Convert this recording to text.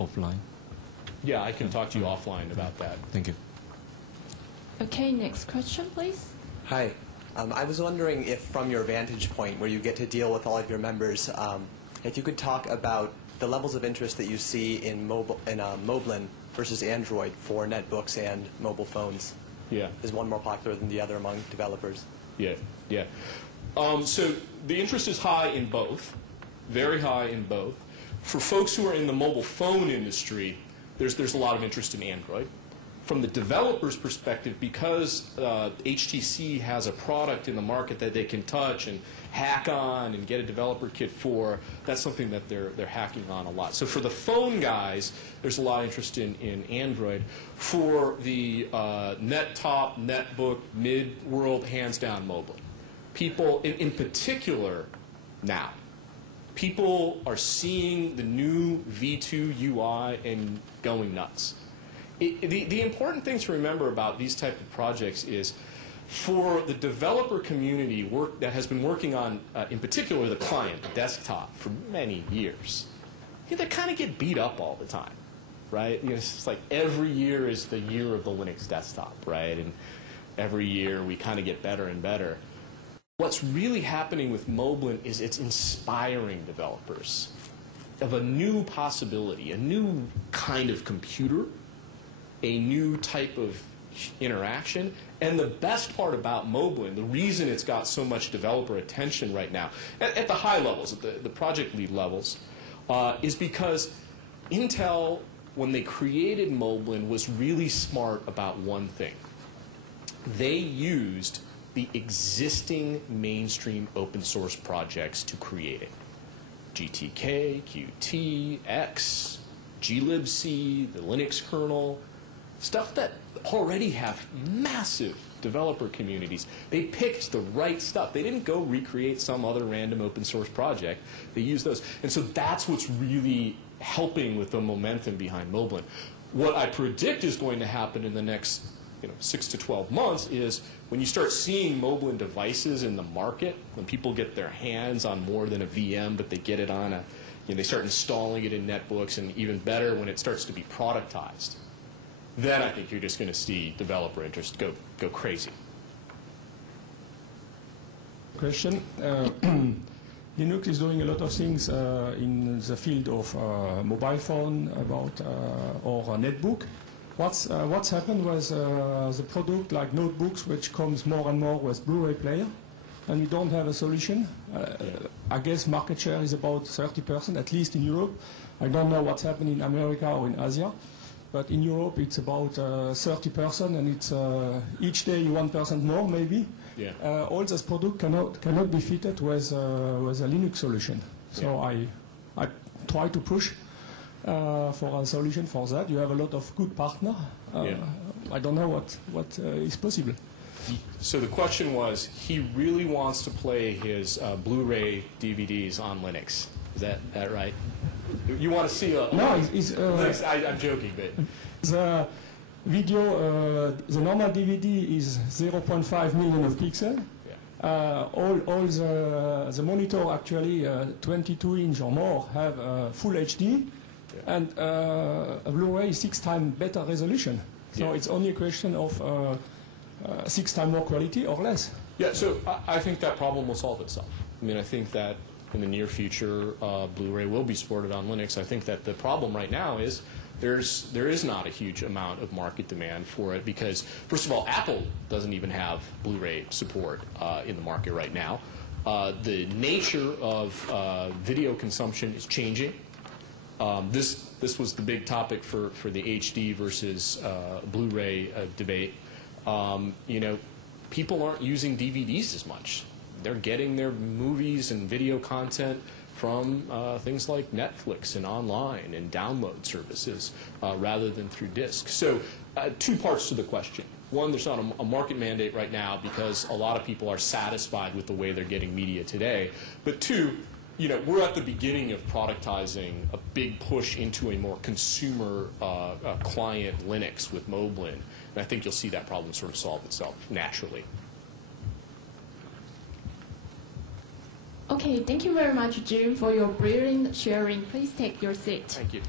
offline? Yeah, I can talk to you offline about that. Thank you. Okay, next question, please. Hi. I was wondering if, from your vantage point, where you get to deal with all of your members, if you could talk about the levels of interest that you see in Moblin versus Android for netbooks and mobile phones. Yeah. Is one more popular than the other among developers? Yeah, yeah. So the interest is high in both, very high in both. For folks who are in the mobile phone industry, there's a lot of interest in Android. From the developer's perspective, because HTC has a product in the market that they can touch and hack on and get a developer kit for, that's something that they're hacking on a lot. So for the phone guys, there's a lot of interest in Android. For the net-top, netbook, mid-world, hands-down mobile. People, in particular now, people are seeing the new V2 UI and going nuts. The important thing to remember about these type of projects is for the developer community that has been working on, in particular, the client, the desktop, for many years, they kind of get beat up all the time, right? You know, it's like every year is the year of the Linux desktop, right? And every year we kind of get better and better. What's really happening with Moblin is it's inspiring developers of a new possibility, a new kind of computer, a new type of interaction. And the best part about Moblin, the reason it's got so much developer attention right now, at the high levels, at the project lead levels, is because Intel, when they created Moblin, was really smart about one thing. They used the existing mainstream open source projects to create it. GTK, Qt, X, glibc, the Linux kernel, stuff that already have massive developer communities. They picked the right stuff. They didn't go recreate some other random open source project. They used those. And so that's what's really helping with the momentum behind Moblin. What I predict is going to happen in the next 6 to 12 months is when you start seeing Moblin devices in the market, when people get their hands on more than a VM, but they get it on they start installing it in netbooks, and even better when it starts to be productized. Then I think you're just going to see developer interest go crazy. Question. Linux is doing a lot of things in the field of mobile phone or netbook. What's happened was the product like notebooks, which comes more and more with Blu-ray player, and we don't have a solution. I guess market share is about 30%, at least in Europe. I don't know what's happening in America or in Asia. But in Europe, it's about 30%, and it's each day 1% more, maybe. Yeah. All this product cannot be fitted with a Linux solution. So I try to push for a solution for that. You have a lot of good partners. I don't know what is possible. So the question was, he really wants to play his Blu-ray DVDs on Linux. Is that right? You want to see a... No, I'm joking, but... The video, the normal DVD is 0.5 million of pixels. Yeah. All the monitor, actually 22-inch or more, have full HD, and a Blu-ray is 6 times better resolution. So it's only a question of 6 times more quality or less. Yeah, so I think that problem will solve itself. I mean, I think that in the near future, Blu-ray will be supported on Linux. I think that the problem right now is there is not a huge amount of market demand for it because, first of all, Apple doesn't even have Blu-ray support in the market right now. The nature of video consumption is changing. This was the big topic for the HD versus Blu-ray debate. People aren't using DVDs as much. They're getting their movies and video content from things like Netflix and online and download services rather than through discs. So 2 parts to the question. One, there's not a market mandate right now because a lot of people are satisfied with the way they're getting media today. But 2, we're at the beginning of productizing a big push into a more consumer client Linux with Moblin. And I think you'll see that problem sort of solve itself naturally. Okay, thank you very much, Jim, for your brilliant sharing. Please take your seat. Thank you.